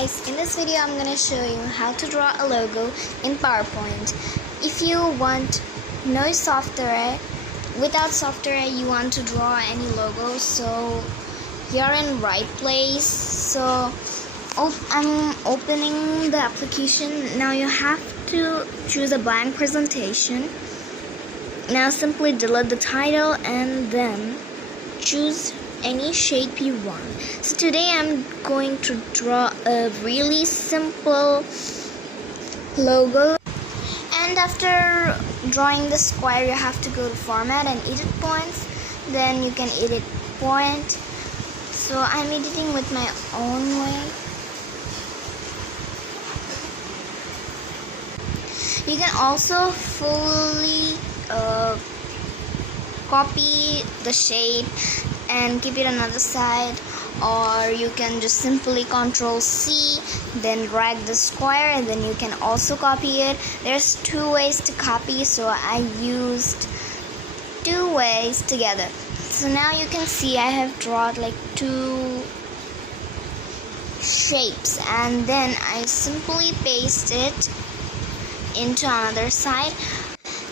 guys, in this video I'm gonna show you how to draw a logo in PowerPoint. If you want no software, without software you want to draw any logo, so you're in right place. So I'm opening the application. Now you have to choose a blank presentation. Now simply delete the title and then choose any shape you want. So today I'm going to draw a really simple logo, and after drawing the square you have to go to format and edit points, then you can edit point. So I'm editing with my own way. You can also fully copy the shape and keep it on another side, or you can just simply Ctrl C, then drag the square, and then you can also copy it. There's two ways to copy, so I used two ways together. So now you can see I have drawn like two shapes, and then I simply paste it into another side.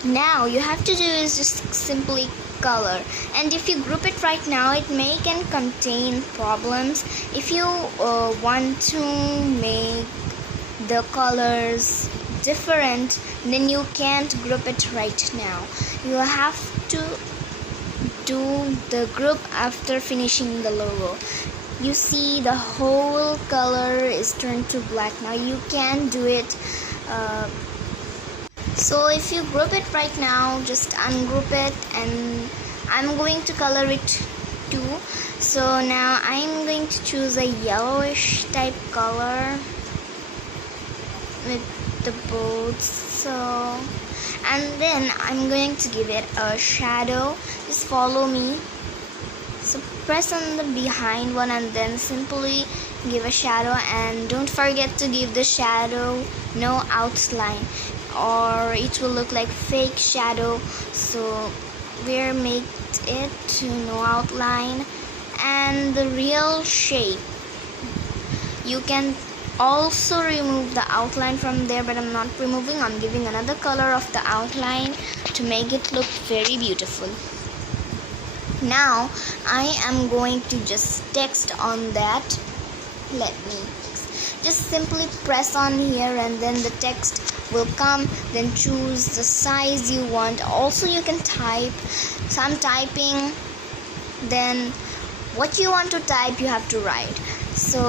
Now you have to do is just simply color, and if you group it right now it may can contain problems. If you want to make the colors different, then you can't group it right now. You have to do the group after finishing the logo. You see the whole color is turned to black. Now you can do it. So if you group it right now, just ungroup it, and I'm going to color it too. So now I'm going to choose a yellowish type color with the bolts. So, and then I'm going to give it a shadow. Just follow me. So press on the behind one and then simply give a shadow, and don't forget to give the shadow no outline, or it will look like fake shadow. So we'll make it to no outline. And the real shape, you can also remove the outline from there, but I'm not removing. I'm giving another color of the outline to make it look very beautiful. Now I am going to just text on that. Let me just simply press on here, and then the text will come. Then choose the size you want. Also you can type. So I'm typing, then what you want to type you have to write. So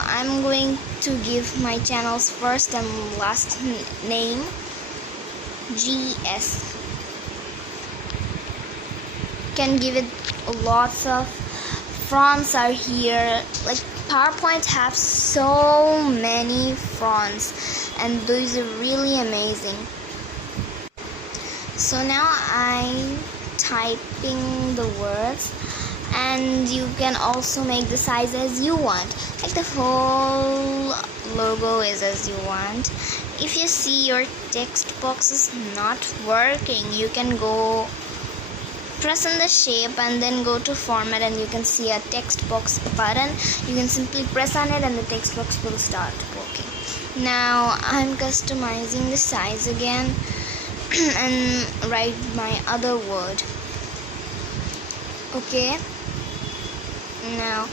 I'm going to give my channel's first and last name GS. Can give it lots of fonts are here. Like PowerPoint have so many fonts, and those are really amazing. So now I'm typing the words, and you can also make the size as you want. Like the whole logo is as you want. If you see your text box is not working, you can go press on the shape and then go to format, and you can see a text box button. You can simply press on it and the text box will start working. Now I'm customizing the size again and write my other word. Okay, now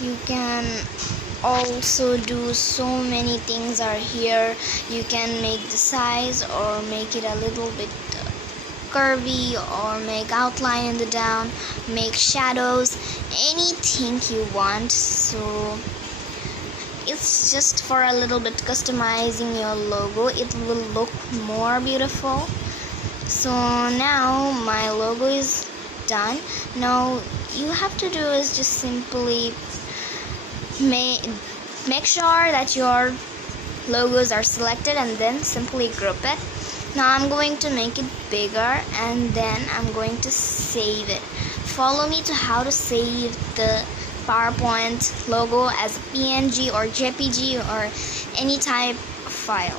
you can also do so many things are here. You can make the size or make it a little bit curvy, or make outline in the down, make shadows, anything you want. So it's just for a little bit customizing your logo. It will look more beautiful. So now my logo is done. Now you have to do is just simply make sure that your logos are selected, and then simply group it. Now I'm going to make it bigger, and then I'm going to save it. Follow me to how to save the PowerPoint logo as a PNG or JPG or any type of file.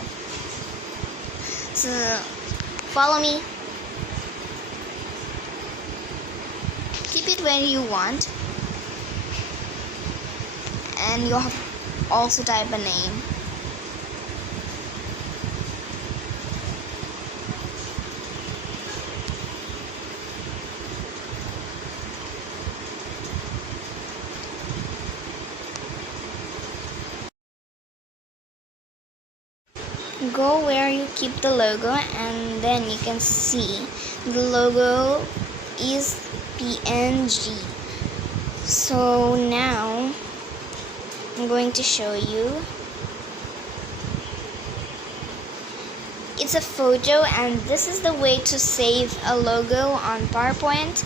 So follow me. Keep it where you want, and you have also type a name. Go where you keep the logo, and then you can see the logo is PNG. So now I'm going to show you. It's a photo, and this is the way to save a logo on PowerPoint.